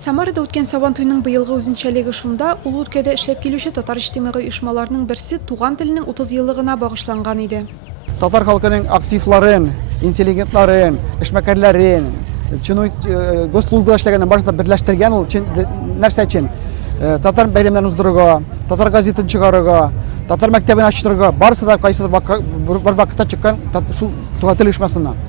Самарда үткән Сабан туйының быелгы үзенчәлеге шунда, ул өлкәдә эшләп килүче татар иҗтимагый оешмаларының берсе туган теленең 30 еллыгына багышланган иде. Татар халкының активларын, интеллигентларын, эшмәкәрләрен, госслужбада эшләгәннән башта берләштергән ул нәрсә өчен? Татар бәйрәмнәрен уздырырга, татар газетын чыгарырга, татар мәктәбен ачтырырга, барысы да кайсыдыр бер вакытта чыккан шул туган тел оешмасыннан.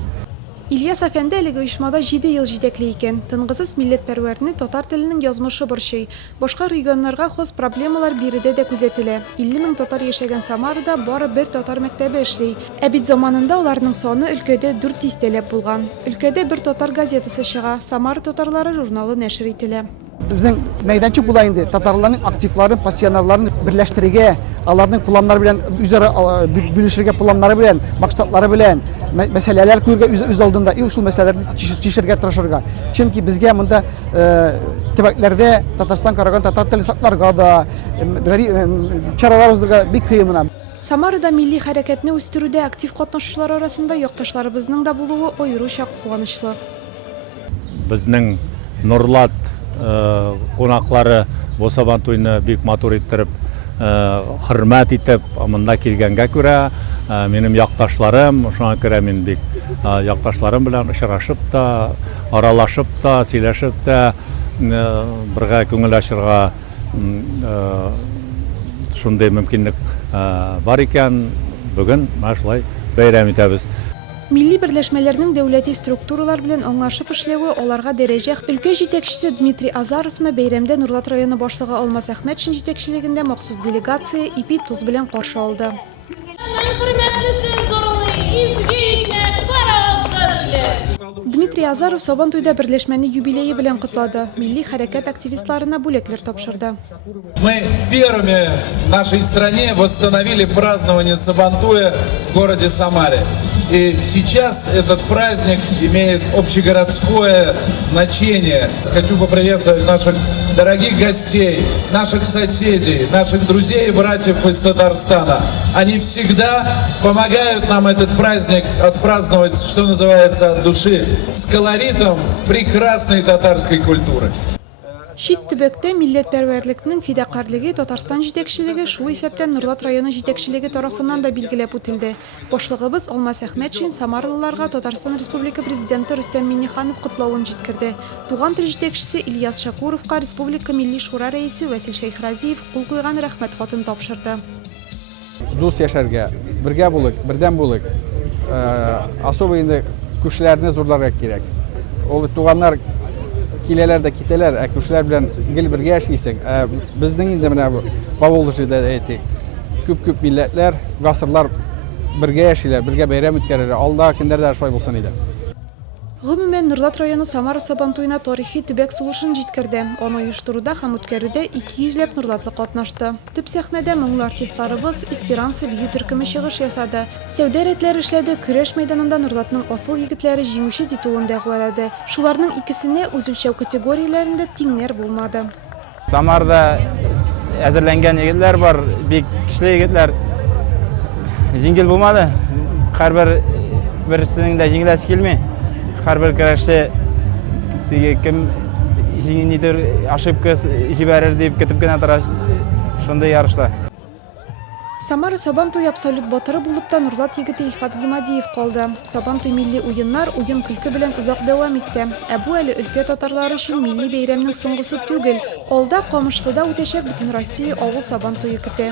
Ильяс Әфәнде әлеге оешмада 7 ел җитәкли икән. Тынгысыз милләтпәрвәрне татар теленең язмышы борчый. Башка регионнарга хос проблемалар биредә дә күзәтелә. 50 мең татар яшәгән Самарда бары бер татар мәктәбе эшли. Ә бит заманында уларның саны өлкәдә 400 тәләп булган. Өлкәдә бер татар газетасы чыга, Самар татарлары журналы нәшер ителә. Безнең мәйданчык була инде татарларның активларын, пассионерларын берләштерергә, аларның планнары белән үзара бүлешергә планнары белән, максатлары белән мәсьәләләр күрергә үз алдында шул мәсьәләләрне чишергә тырышырга. Чөнки безгә монда төбәкләрдә Татарстан караган татар телен сакларга да чаралар уздырырга бик кыен. Самарда милли хәрәкәтне үстерүдә актив катнашучылар арасында якташларыбызның да булуы аеруча куанычлы. Безнең Нурлат кунаклары бу Сабан туйны бик матур иттереп, хөрмәт итеп, монда килгәнгә күрә, минем якташларым, шуңа күрә мин бик якташларым белән очрашып та, аралашып та, сөйләшеп тә, бергә күңел ачырга шундый мөмкинлек бар икән. Бүген шулай бәйрәм итәбез. Милли берләшмәләрнең дәүләти структуралар белән аңлашып эшләве аларга дәрәҗә. Өлкә җитәкчесе Дмитрий Азаровны бәйрәмдә Нурлат районы башлыгы Алмаз Әхмәтшин җитәкчелегендә махсус делегация ипи туз белән каршы алды. Дмитрий Азаров Сабан туйда берләшмәне юбилее белән котлады. Милли хәрәкәт активистларына бүләкләр тапшырды. Мы первыми в нашей стране восстановили празднование Сабантуя в городе Самаре. И сейчас этот праздник имеет общегородское значение. Хочу поприветствовать наших дорогих гостей, наших соседей, наших друзей и братьев из Татарстана. Они всегда помогают нам этот праздник отпраздновать, что называется, от души, с колоритом прекрасной татарской культуры. Шит төбәктә милләтпәрвәрлекнең фидакарлыгы Татарстан җитәкчелеге шул исәптән Нурлат районы җитәкчелеге тарафыннан да билгеләп үтелде. Башлыгыбыз Алмаз Әхмәтшин самарлыларга Татарстан Республика президенты Рөстәм Миңнеханов котлавын җиткерде. Туган тел җитәкчесе Ильяс Шакуровка Республика Милли шура рәисе Васил Шәйхразиев кул куйган рәхмәт хатын тапшырды. Дус яшәргә, бергә булык, бердәм булык. Особо инде күчләрне зурларга кирәк. Ул туганнар киләләр дә китәләр, күчләр белән гел бергә эшлисең. Безнең инде менә Поволжьеда әйтик. Күп милләтләр, гасырлар бергә яшиләр, бергә бәйрәм үткәрәләр. Алда көндәрдә шулай булсын иде. Гомумән Нурлат районы Самара Сабан туйына тарихи төбәк сулышын җиткерде. Аны оештыруда һәм үткәрүдә 200 Нурлатлы катнашты. Төп сәхнәдә меңле артистларыбыз Эсперанса бию төркеме чыгыш ясады. Сәүдә рәтләре эшләде, көрәш мәйданында Нурлатның асыл егетләре җиңүче титулын дәгъвалады. Шуларның икесенә үзелчәү категорияләрендә тиңнәр булмады. Самарда әзерләнгән егетләр бар, бик көчле егетләр. Җиңел булмады. Һәрбер берсенең дә җиңеләсе килми. Һәрбер көрәшче кем нидер ошибка җибәрер дип көтеп кенә тора шундый ярышта. Самара Сабан туй абсолют батыры булып та Нурлат егете Илфат Гимадиев калды. Сабан туй милли уеннар, уен көлке белән озак дәвам итте. Ә бу әле өлкә татарлары өчен милли бәйрәмнең соңгысы түгел. Алда Камышлыда үтәчәк бөтен Россия авыл Сабан туйы көтә.